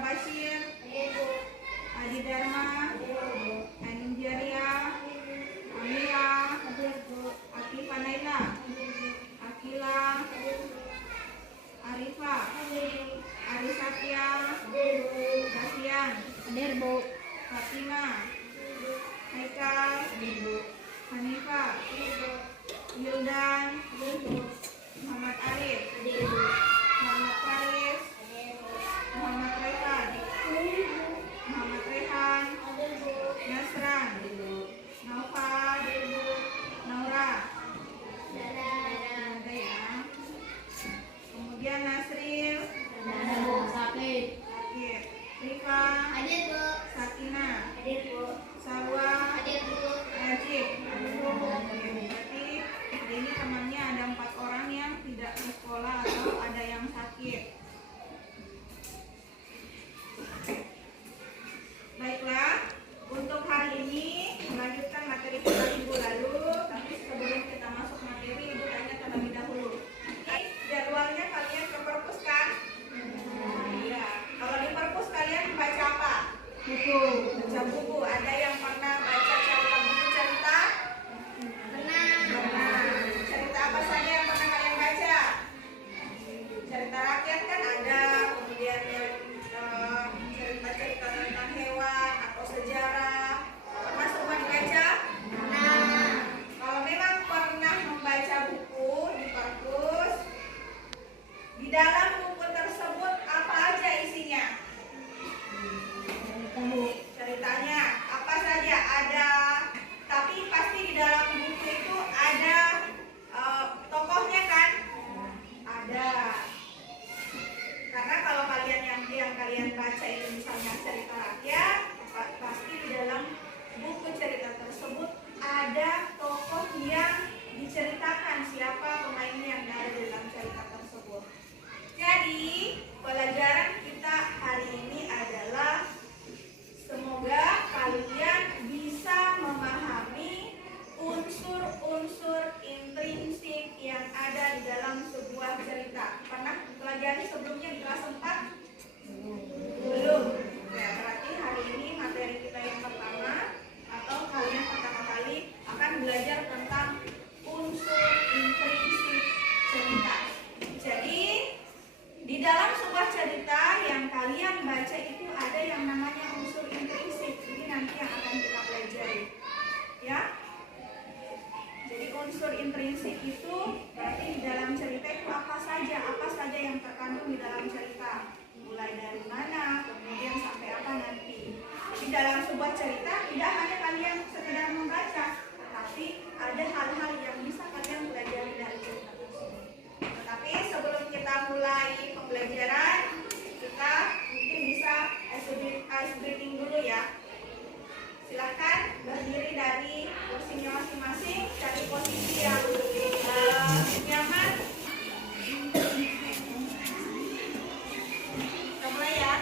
Bashir, Adi Dharma, Anindyaria, Amira, Akifah Naila, Akila, Arifa, Arisatya, Dafian, Fatima, Haikal, Hanifah, Yildan, Muhammad Arif, Muhammad Faris, Muhammad Rehan, Muhammad Rehan, Nasran, Naufal, Naura, ada ya. Kemudian Nasril, Sakit, Rifa, Sakina, Salwa, Najib. Berarti hari ini temannya ada 4 orang yang tidak ke sekolah atau ada yang sakit. Baiklah, untuk hari ini melanjutkan materi kita minggu lalu, tapi sebelum kita masuk materi, Ibu tanya terlebih dahulu. Jadwalnya kalian ke perpus kan? Iya. Kalau di perpus kalian baca apa? Buku. Baca buku. Ada yang pernah baca cerita buku cerita? Pernah. Cerita apa saja yang pernah kalian baca? Cerita rakyat kan ada, kemudian yang cerita-cerita tentang hewan atau sejarah. Pernah semua dibaca? Pernah. Kalau memang pernah membaca buku di perpus, di dalam buku tersebut apa aja isinya? Ceritanya apa saja ada, tapi pasti di dalam buku itu ada tokohnya kan? Ada. Karena kalau kalian yang kalian baca itu misalnya cerita rakyat, pasti di dalam buku cerita tersebut ada tokoh yang diceritakan siapa pemainnya yang ada di dalam cerita tersebut. Jadi pelajaran kita hari ini adalah semoga kalian bisa memahami unsur-unsur intrinsik yang ada di dalam sebuah cerita. Pernah pelajari sebelumnya di kelas 4? Belum. Ya, berarti hari ini materi kita yang pertama atau kalian pertama kali akan belajar tentang unsur intrinsik cerita. Jadi di dalam sebuah cerita yang kalian baca itu ada yang namanya unsur intrinsik. Ini nanti yang akan kita pelajari. Ya. Jadi unsur intrinsik itu berarti di dalam cerita itu apa saja yang terkandung di dalam cerita. Mulai dari mana, kemudian sampai apa nanti. Di dalam sebuah cerita tidak hanya kalian sekedar membaca, tetapi ada hal-hal yang bisa kalian pelajari dari cerita tersebut. Tetapi sebelum kita mulai pembelajaran, kita mungkin bisa ice breathing dulu ya. Silahkan berdiri dari kursinya masing-masing, cari posisi yang nyaman. Kita mulai ya.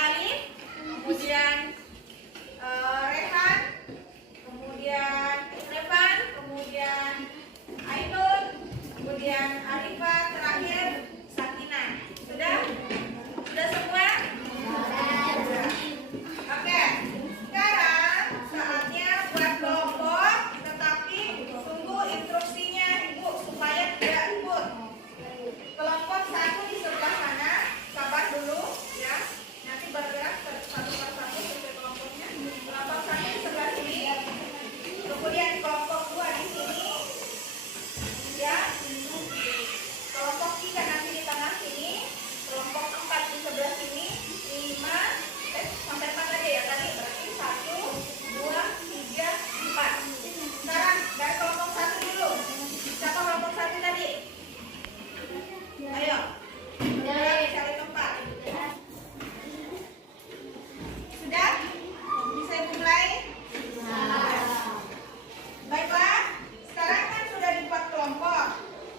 Alin, kemudian Rehan, kemudian Evan, kemudian Ainun, kemudian Arifah, terakhir Sakina. Sudah? Sudah semua? Oke. Sekarang saatnya buat kelompok, tetapi tunggu instruksinya Ibu supaya tidak ikut. Kelompok 1 di sebelah sana, sabar dulu ya. Nanti bergerak satu persatu sesuai kelompoknya. Kelompok 1 di sebelah sini. Kemudian kelompok 2 di sini. Ya. Kelompok 3 nanti di tengah sini. Kelompok 4 di sebelah sini. 5 sampai 4 aja ya tadi. Berarti 1, 2, 3, 4. Sekarang dari kelompok 1 dulu. Siapa kelompok 1 tadi? Ayo. Cari tempat. Sudah? Bisa Ibu mulai? Baiklah. Sekarang kan sudah dibuat kelompok.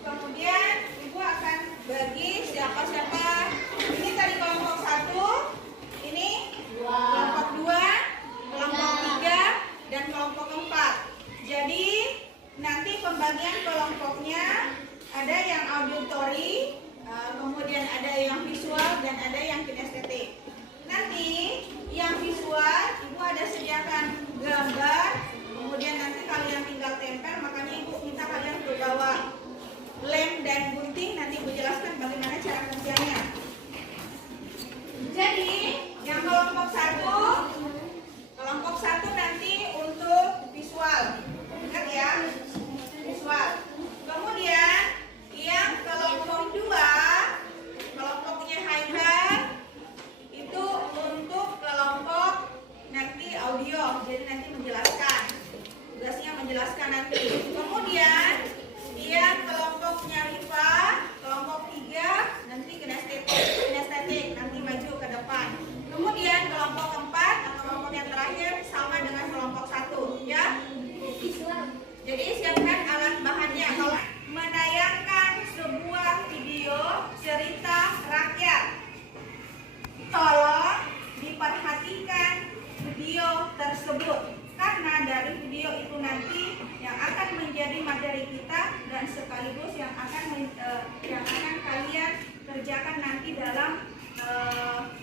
Kemudian Ibu akan bagi siapa-siapa. Ini tadi kelompok 1. Ini kelompok 2, kelompok 3, dan kelompok 4. Jadi nanti pembagian kelompoknya ada yang auditory, kemudian ada yang visual, dan ada yang kinestetik. Nanti yang visual Ibu ada sediakan gambar, kemudian nanti kalian tinggal tempel. Makanya Ibu minta kalian untuk bawa lem dan gunting. Nanti Ibu jelaskan bagaimana cara kerjanya. Jadi yang kelompok 1 nanti untuk visual. Ingat ya, visual. Kemudian yang kelompok 2, kelompoknya Haikal, itu untuk kelompok nanti audio. Jadi nanti menjelaskan. Tugasnya menjelaskan nanti. Kemudian yang kelompoknya Rifa, kelompok 3 nanti kinestetik nanti maju ke depan. Kemudian kelompok 4 atau kelompok yang terakhir sama dengan kelompok 1 ya. Jadi siapkan alat bahannya. Kalau menayangkan sebuah video cerita rakyat, tolong diperhatikan video tersebut, karena dari video itu nanti yang akan menjadi materi kita dan sekaligus yang akan kalian kerjakan nanti dalam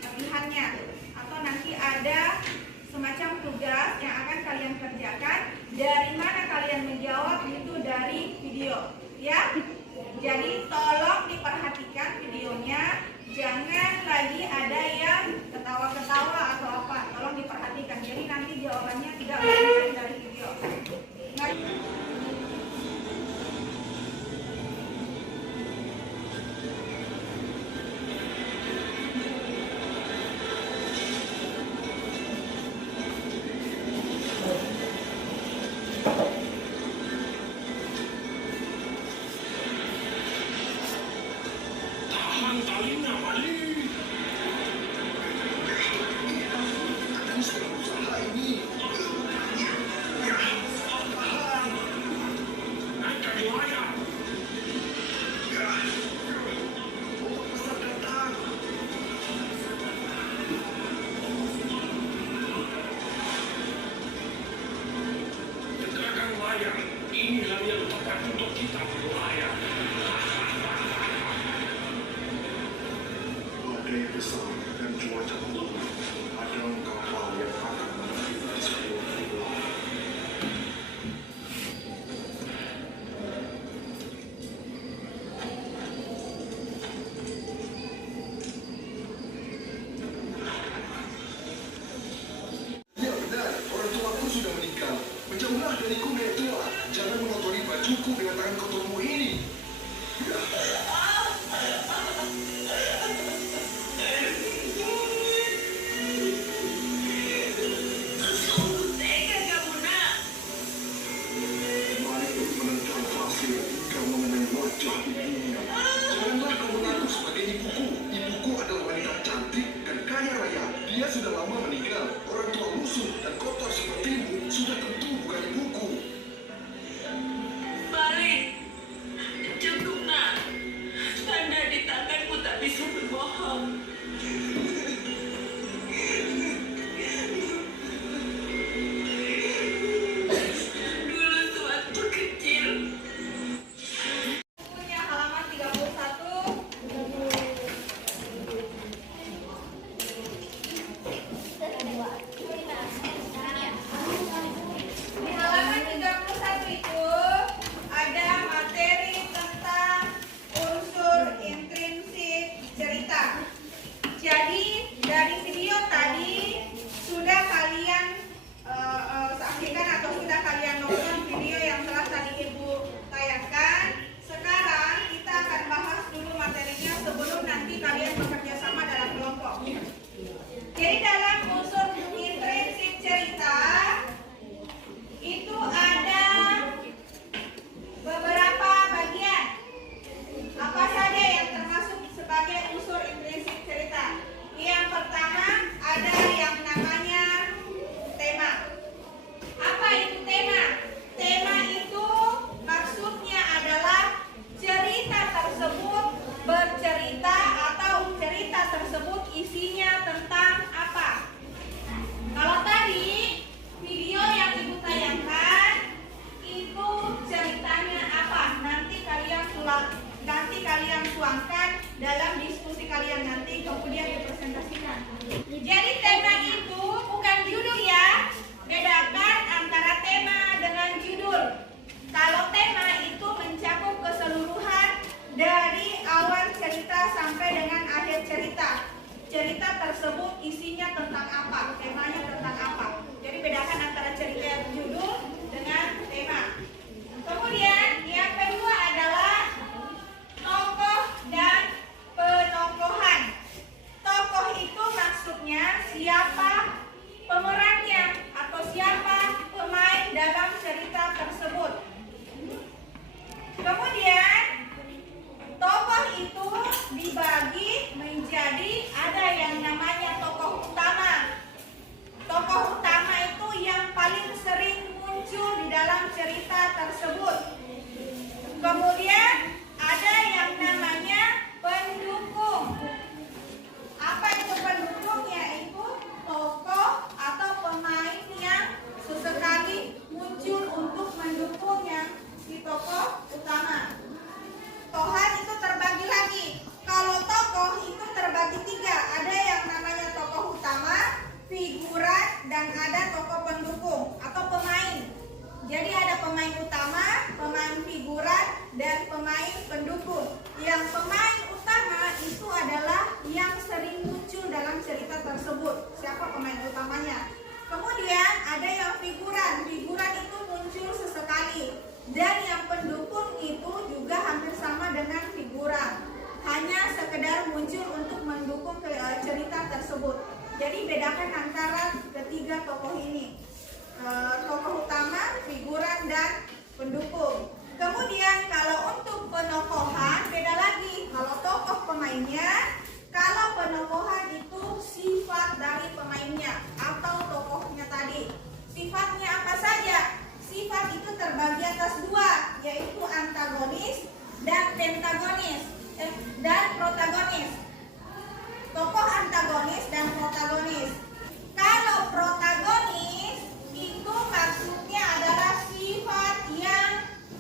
latihannya, atau nanti ada semacam tugas yang akan kalian kerjakan. Dari mana kalian menjawab itu dari video ya. Jadi tolong diperhatikan videonya, jangan lagi ada yang ketawa-ketawa atau apa. Tolong diperhatikan. Jadi nanti jawabannya tidak boleh dari video. siapa pemerannya atau siapa pemain dalam cerita tersebut. Kemudian tokoh itu dibagi menjadi ada yang namanya tokoh utama. Tokoh utama itu yang paling sering muncul di dalam cerita tersebut. Kemudian ada yang namanya pendukung. Apa itu pendukung? Yaitu tokoh atau pemain yang sesekali muncul untuk mendukungnya si tokoh utama. Tohan itu terbagi lagi. Kalau tokoh itu terbagi 3. Ada yang namanya tokoh utama, figuran, dan ada tokoh pendukung atau pemain. Jadi ada pemain utama, pemain figuran, dan pemain pendukung. Yang pemain utama itu adalah yang sering muncul dalam cerita tersebut. Siapa pemain utamanya? Kemudian ada yang figuran. Figuran itu muncul sesekali. Dan yang pendukung itu juga hampir sama dengan figuran. Hanya sekedar muncul untuk mendukung cerita tersebut. Jadi bedakan antara ketiga tokoh ini. Tokoh utama, figuran, dan pendukung. Kemudian kalau untuk penokohan beda lagi. Kalau tokoh pemainnya, kalau penokohan itu sifat dari pemainnya atau tokohnya tadi. Sifatnya apa saja? Sifat itu terbagi atas 2, yaitu antagonis dan pentagonis dan protagonis. Tokoh antagonis dan protagonis. Kalau protagonis itu maksudnya adalah sifat yang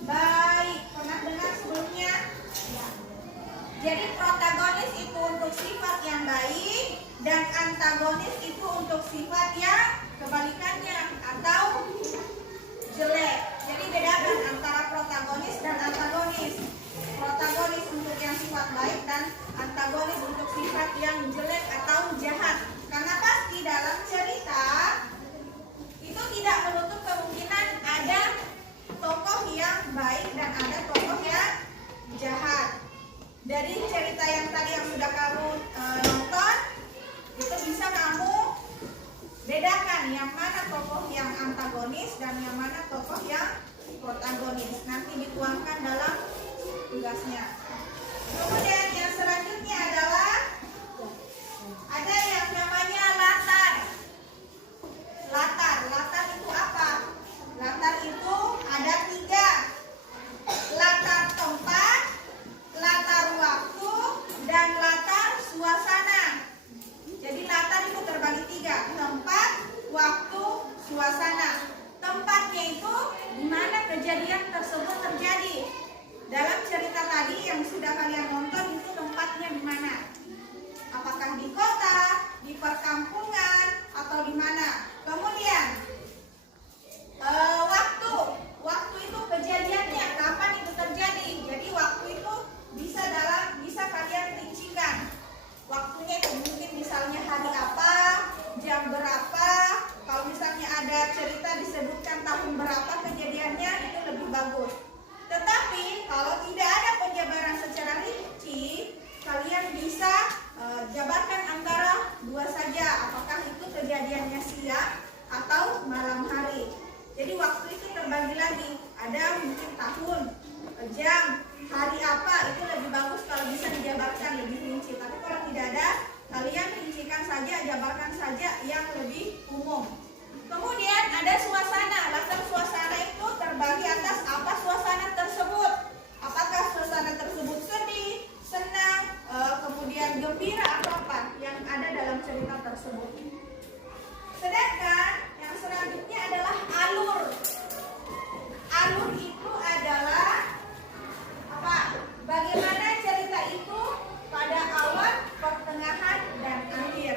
baik. Pernah dengar sebelumnya? Ya. Jadi protagonis itu untuk sifat yang baik dan antagonis itu untuk sifat yang kebalikannya atau jelek. Jadi bedakan antara protagonis dan antagonis. Protagonis untuk yang sifat baik dan antagonis untuk sifat yang jelek atau jahat. Karena pasti dalam cerita itu tidak menutup kemungkinan ada tokoh yang baik dan ada tokoh yang jahat. Dari cerita yang tadi yang sudah kamu nonton, itu bisa kamu bedakan yang mana tokoh yang antagonis dan yang mana tokoh yang protagonis. Nanti dituangkan dalam tugasnya. Kemudian yang selanjutnya adalah ada yang namanya latar. Latar itu apa? Latar itu ada 3. Latar tempat, latar waktu, dan latar suasana. Jadi latar itu terbagi 3. Tempat, waktu, suasana. Tempatnya itu di mana kejadian tersebut terjadi. Dalam cerita tadi yang sudah kalian nonton itu tempatnya di mana? Apakah di kota, di perkampungan, atau di mana? Kemudian waktu itu kejadiannya kapan itu terjadi? Jadi waktu itu bisa kalian rincikan. Waktunya itu mungkin misalnya hari apa, jam berapa. Kalau misalnya ada cerita disebutkan tahun berapa kejadiannya, itu lebih bagus. Tetapi kalau tidak ada penjabaran secara rinci, kalian bisa jabarkan antara 2 saja. Apakah itu kejadiannya siang atau malam hari. Jadi waktu itu terbagi lagi. Ada mungkin tahun, jam, hari apa, itu lebih bagus kalau bisa dijabarkan lebih rinci. Tapi kalau tidak ada, kalian rincikan saja, jabarkan saja yang lebih umum. Kemudian ada suasana. Latar suasana itu terbagi atas apa suasana tersebut. Apakah suasana tersebut sedih, senang, kemudian gembira atau apa yang ada dalam cerita tersebut. Sedangkan yang selanjutnya adalah alur. Alur itu adalah apa? Bagaimana cerita itu pada awal, pertengahan, dan akhir.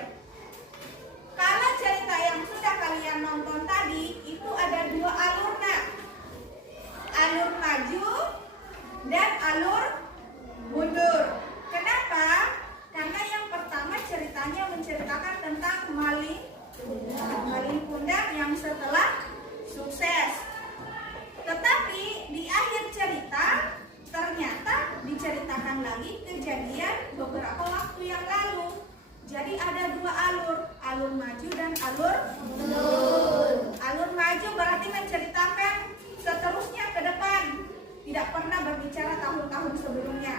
Kalau cerita yang sudah kalian nonton tadi itu ada 2 alur, nak. Alur maju dan alur mundur. Kenapa? Karena yang pertama ceritanya menceritakan tentang maling kundang yang setelah sukses. Tetapi di akhir cerita ternyata diceritakan lagi kejadian beberapa waktu yang lalu. Jadi ada 2 alur, alur maju menggunakan alur mundur. Alur maju berarti menceritakan seterusnya ke depan, tidak pernah berbicara tahun-tahun sebelumnya.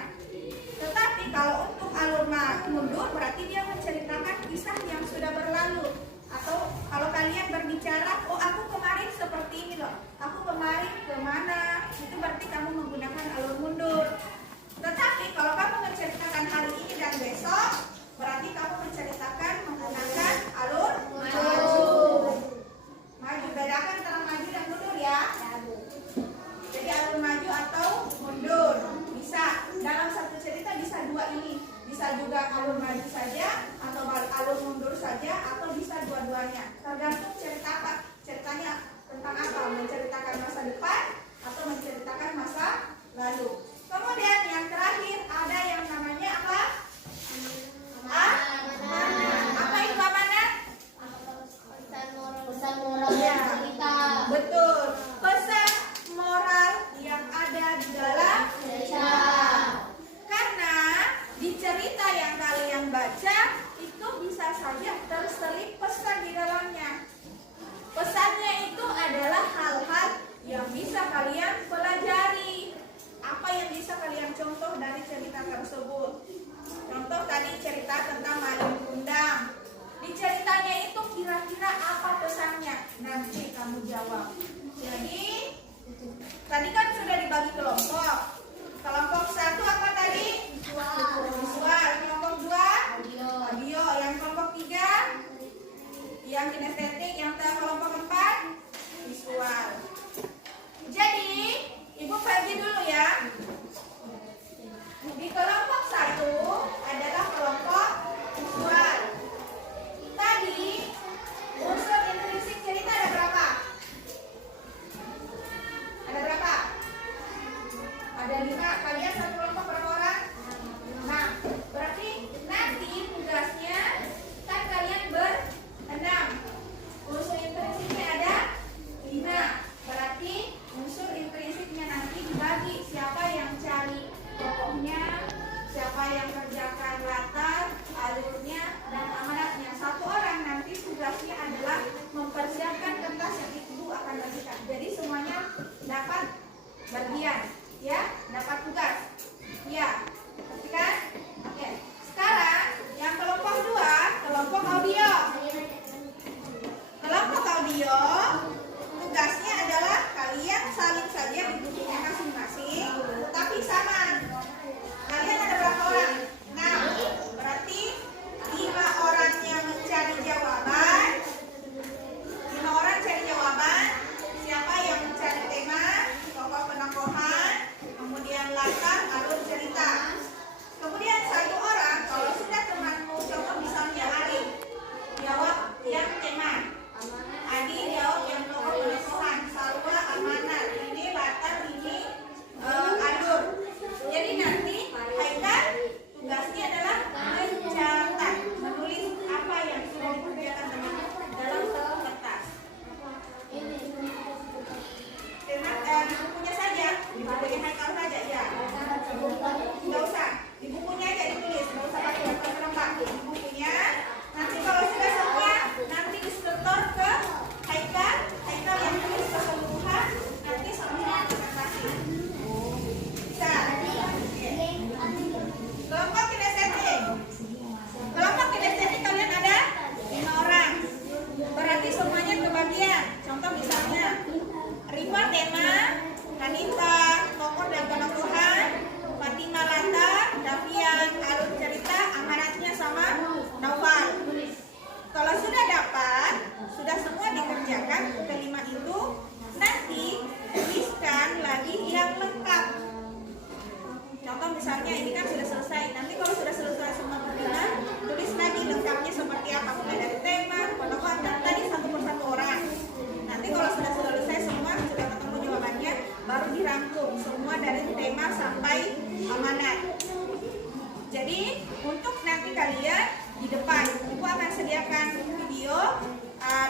Tetapi kalau untuk alur mundur berarti dia menceritakan kisah yang sudah berlalu. Atau kalau kalian berbicara, oh aku kemarin seperti ini loh, aku kemarin kemana, itu berarti kamu menggunakan alur mundur. Tetapi kalau kamu menceritakan hari ini dan besok, berarti kamu menceritakan menggunakan alur maju. Maju, bedakan antara maju dan mundur ya. Jadi alur maju atau mundur bisa dalam satu cerita, bisa dua ini, bisa juga alur maju saja atau alur mundur saja, atau bisa dua-duanya, tergantung cerita apa, ceritanya tentang apa, menceritakan masa depan atau menceritakan masa lalu. Kemudian yang terakhir ada yang namanya apa? Amanat. Apa itu amanat? Pesan moral yang cerita. Betul, pesan moral yang ada di dalam cerita. Karena di cerita yang kalian baca itu bisa saja terselip pesan di dalamnya. Pesannya itu adalah hal-hal yang bisa kalian pelajari. Apa yang bisa kalian contoh dari cerita tersebut? Contoh tadi cerita tentang maling kundang. Di ceritanya itu kira-kira apa pesannya? Nanti kamu jawab. Jadi tadi kan sudah dibagi kelompok. Kelompok 1 apa tadi? Visual. Kelompok 2 audio. Yang kelompok 3 yang kinestetik. Yang kelompok 4 visual. Jadi Ibu bagi dulu ya. Di kelompok 1 adalah kelompok visual. Tadi unsur intrinsik cerita ada berapa? Ada berapa? Ada 5. Kalian satu kelompok berapa orang? 6. Berarti nanti tugasnya kan kalian ber-6. Unsur intrinsiknya ada 5. Berarti unsur intrinsiknya nanti dibagi. Siapa yang cari tokohnya, siapa yang kerjakan latar, alurnya, dan amanatnya. Satu orang nanti tugasnya adalah mempersiapkan kertas yang ibu akan bagikan. Jadi semuanya dapat bagian, ya, dapat tugas. Ya, ngerti kan? Oke. Sekarang yang kelompok 2, kelompok audio. Kelompok audio tugasnya adalah kalian salin saja di bukunya masing-masing, tapi sama. Kalian ada berapa orang? 6. Berarti 5 orangnya mencari jawaban. 5 orang cari jawaban. Siapa yang mencari tema, tokoh penangkohan, kemudian latar, alur cerita. Kemudian 1 orang, kalau sudah temanmu, contoh misalnya Ari, jawab yang tema. Adi jawab yang tokoh penangkohan, Salwa amanat, ini latar, ini alur. Jadi nanti Haikal tugasnya adalah mencatat, menulis apa yang sudah dikerjakan teman-teman dalam satu kertas. Di bukunya saja, di bukunya Haikal saja ya. Nggak usah, di bukunya aja ditulis, nggak usah pakai kertas lengkap. Di bukunya. Nanti kalau sudah semua, nanti disetor ke Haikal. Haikal yang tulis keseluruhan, nanti sama-sama presentasi. Bisa. Kelompok kinestetik. Kelompok kinestetik kalian ada 5 orang. Berarti semuanya kebagian. Contoh misalnya Rifa tema, Hanifah tokoh dan penangkohan, Fatimah latar, Davian alur cerita, amanatnya sama Naufal. Kalau sudah dapat, sudah semua dikerjakan kelima itu, nanti tuliskan lagi yang lengkap. Contoh misalnya ini kan sudah selesai. Nanti kalau sudah selesai semua berkenaan, tulis lagi lengkapnya seperti apa, mulai dari tema, penangkohan, dan tadi satu persatu orang. Nanti kalau sudah selesai semua, sudah ketemu jawabannya, baru dirangkum semua dari tema sampai amanat. Jadi untuk nanti kalian di depan, Ibu akan sediakan video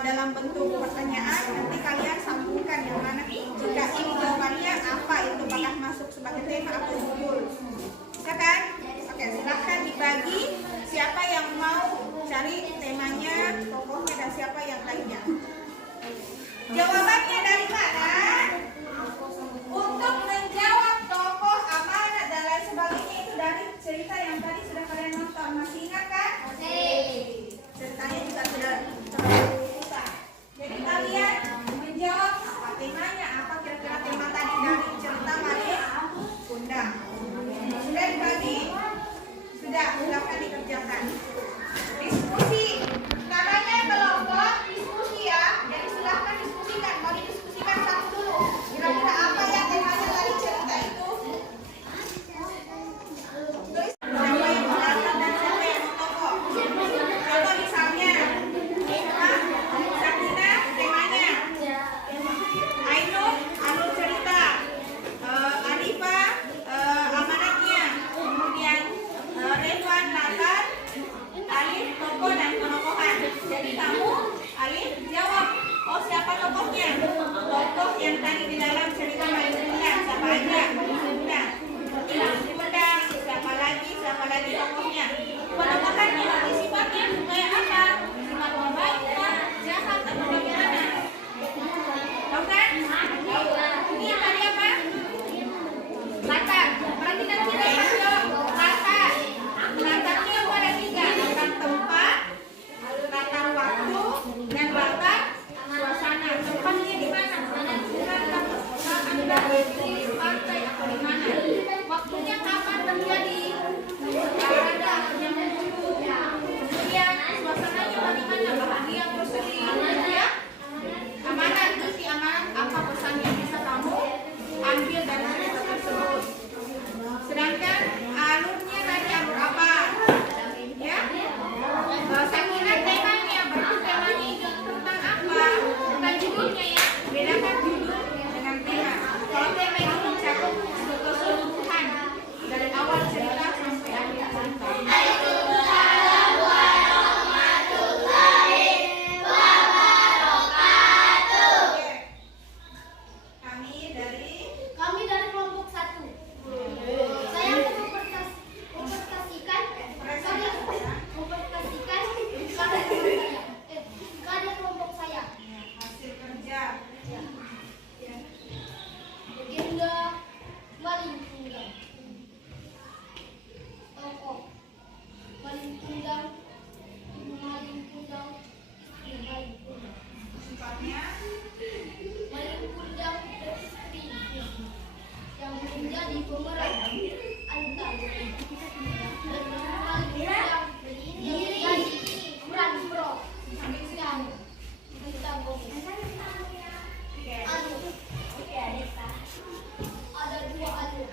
dalam bentuk pertanyaan. Nanti kalian sambungkan yang mana. Jika ini jawabannya apa, itu bakal masuk sebagai tema atau judul. Bisa kan? Oke, silahkan dibagi. Siapa yang mau cari temanya, tokohnya, dan siapa Alif, jawab. Oh, siapa tokohnya? Tokoh yang tadi di dalam cerita Maimuna. Siapa aja? Maimuna. Undang. Siapa lagi tokohnya? Penempatannya, sifatnya kayak apa? Sifatnya baik, jahat, atau bagaimana? Tahu kan? Ini yang tadi apa? Kata. Perhatikan kita dong. Kata. Katanya ada 3. Tentang tempat, tentang waktu, dan tentang suasana. Tempatnya di mana? Anda di pantai atau di mana? Waktunya kapan terjadi? Ada yang menunggu. Kemudian suasananya bagaimana? Bahagia atau sedih? Ya? Amanat itu si amanat apa pesan yang bisa kamu ambil dari cerita tersebut? Sedangkan alurnya tadi alur apa? Ya? Sakina temanya, berarti temanya itu tentang apa? Tentang judulnya ya. Bedakan judul dengan tema. Kalau tema itu mencakup keseluruhan dari awal cerita sampai akhir cerita. Kami dari kelompok 1. Saya akan mempresentasikan karya kelompok saya. Hasil kerja. Legenda Malin Kundang. Tokoh Malin Kundang, Ibu Malin Kundang, Istri Malin Kundang. Sifatnya Malin Kundang istri yang menjadi pemeran Antar. Dan Malin Kundang menjadi pemeran pro yang ditanggung. Alur. Ada 2 alur.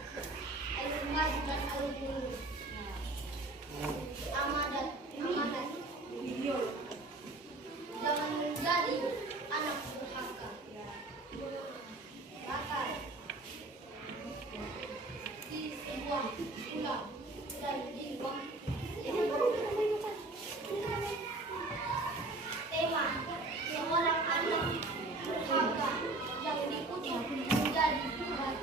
Alur maju dan alur mundur. Amanat. video. Jangan menjadi anak durhaka. Bakar di sebuah pulau dan dibuang. Tema seorang anak durhaka yang dikutuk menjadi durhaka.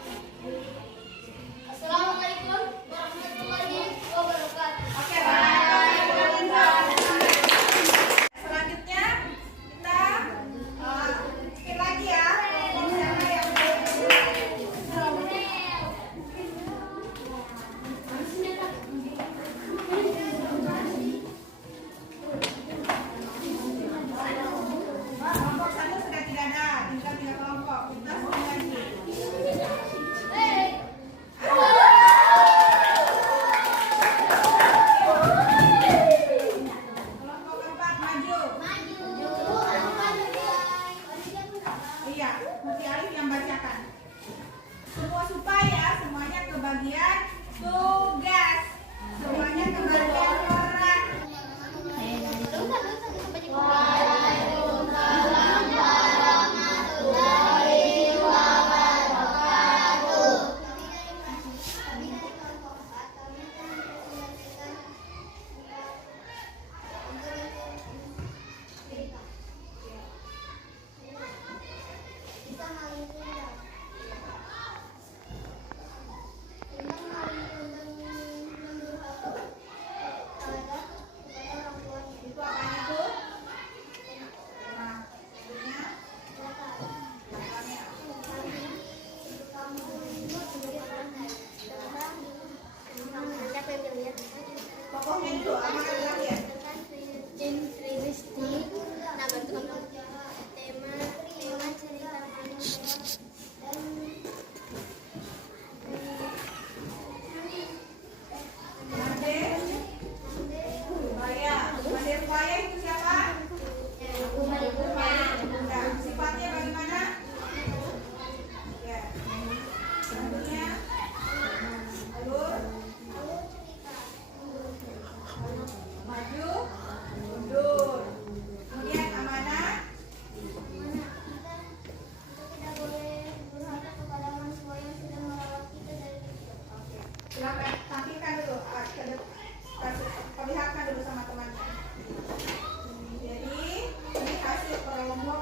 Assalamualaikum warahmatullahi wabarakatuh. Oke, baik. Selanjutnya kita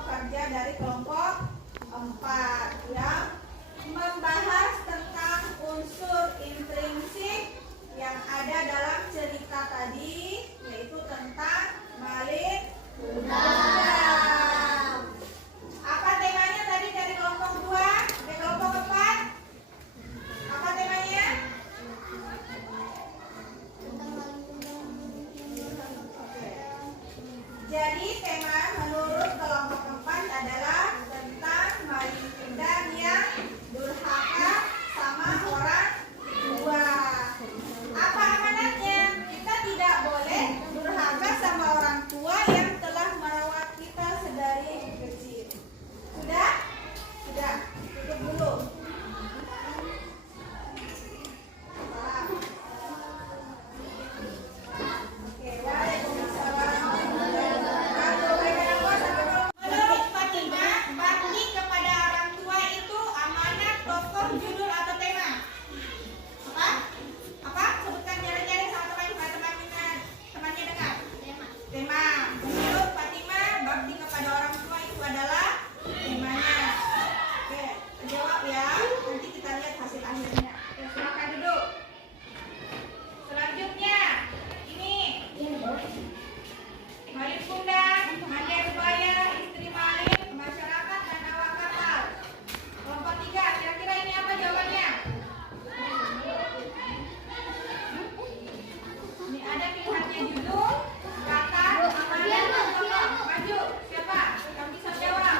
kerja dari kelompok 4 yang membahas tentang unsur intrinsik yang ada dalam cerita tadi, yaitu tentang Malik Kundang. Apa temanya tadi dari kelompok 2? Dari kelompok 4? Apa temanya? Jadi tema menurut kelompok 4 adalah tentang Malik Kundang yang durhaka sama orang tua. Apa amanatnya? Kita tidak boleh durhaka sama orang tua yang telah merawat kita sedari kecil. Sudah? Sudah. Tutup dulu. Salam. Oke, waalaikumsalam. Menurut Fatima, bakti kepada orang tua itu amanat, tokoh, judul atau tema? Apa? Apa? Sebutkan jari-jari sama temannya dengar. Tema. Menurut Fatima, bakti kepada orang tua itu adalah temanya. Oke, jawab ya. Nanti kita lihat hasil akhirnya. Oke, silakan duduk. Selanjutnya, ini Malik Kundang, Mande Rubaya, istri Malik, masyarakat dan awak kapal. Kelompok 3, kira-kira ini apa jawabannya? Ini ada pilihannya judul, kata, amanat, tokoh. Maju, siapa yang bisa jawab?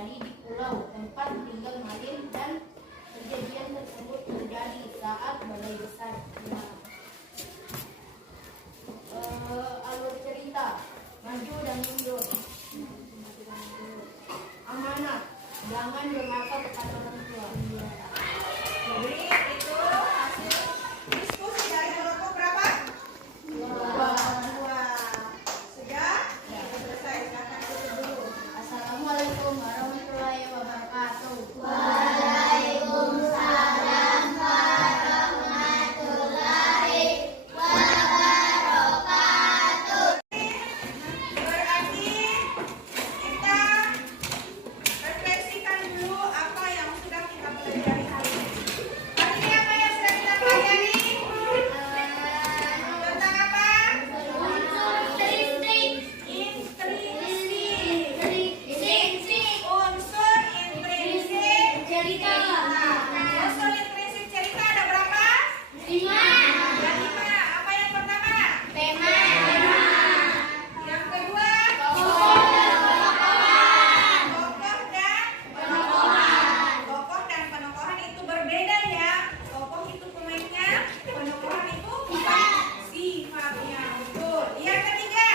terjadi di pulau tempat tinggal Malim dan kejadian tersebut terjadi saat badai besar. Alur cerita, maju dan mundur. Amanat, jangan durhaka kepada orang tua. Jadi itu hasil diskusi dari kelompok berapa? Dua. Sudah? Selesai. Silakan tutup dulu. Assalamualaikum warahmatullahi wabarakatuh. Berarti kita refleksikan dulu apa yang sudah kita pelajari hari ini. Hari ini apa yang sudah kita pelajari? Tentang apa? Intrinsik. Unsur intrinsik cerita. Unsur intrinsik cerita ada berapa? 5. Ada 5. Apa yang pertama? Yang kedua? Tokoh dan penokohan itu berbeda ya. Tokoh itu pemainnya, penokohan itu sifatnya. Betul. Yang ketiga?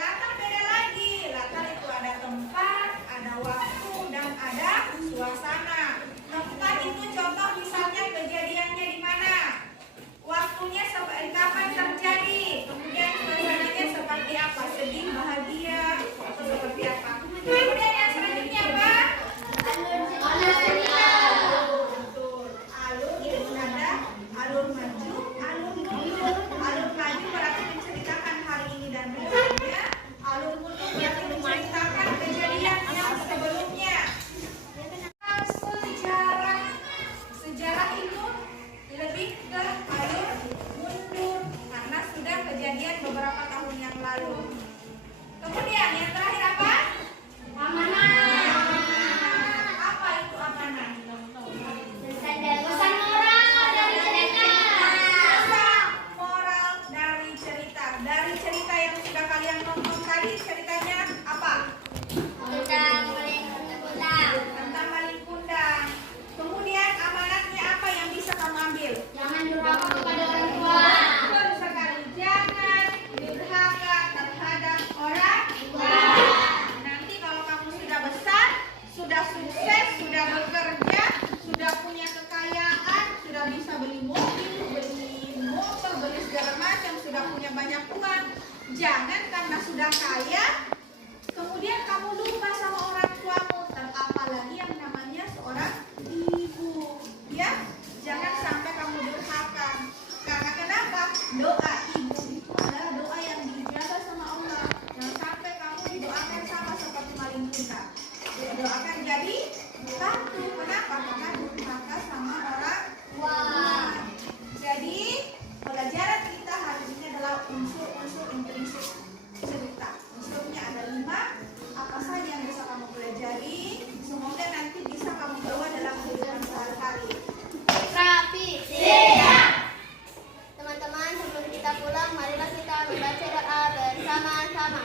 Latar beda lagi. Latar itu ada tempat, ada waktu, dan ada suasana. Tempat itu contoh misalnya kejadiannya di mana. Waktunya kapan terjadi. Kemudian suasananya seperti apa. Sedih, bahagia, atau seperti apa. Kemudian yang selanjutnya apa? Betul. Alur itu ada alur maju, alur mundur. Alur maju berarti menceritakan hari ini dan besoknya. Alur mundur berarti menceritakan kejadian yang sebelumnya. Sejarah itu lebih ke alur mundur karena sudah kejadian beberapa tahun yang lalu. Kemudian yang terakhir apa? Apa itu amanah? Pesan moral dari cerita. Pesan moral dari cerita. Dari cerita yang sudah kalian tonton tadi, ceritanya apa? Tentang maling kundang. Kemudian amanatnya apa yang bisa kamu ambil? Jangan durhaka kepada orang tua. Betul sekali. Jangan durhaka terhadap orang tua. Nanti kalau kamu sudah besar, sudah sukses, sudah bekerja, sudah punya kekayaan, sudah bisa beli mobil, beli motor, beli segala macam, sudah punya banyak uang. Jangan karena sudah kaya, kemudian kamu lupa sama orang tuamu. Apalagi yang namanya seorang ibu. Ya, jangan sampai kamu durhaka. Karena kenapa? Doa ibu itu adalah doa yang diijabah sama Allah. Jangan sampai kamu didoakan sama seperti maling kundang. Didoakan jadi bantu. Kenapa? Karena durhaka sama orang tua. Jadi pelajaran kita hari ini adalah unsur-unsur intrinsik cerita. Unsurnya ada 5. Apa saja yang bisa kamu pelajari? Semoga nanti bisa kamu bawa dalam kehidupan sehari-hari. Rapi. Siap. Teman-teman, sebelum kita pulang, marilah kita membaca doa bersama-sama.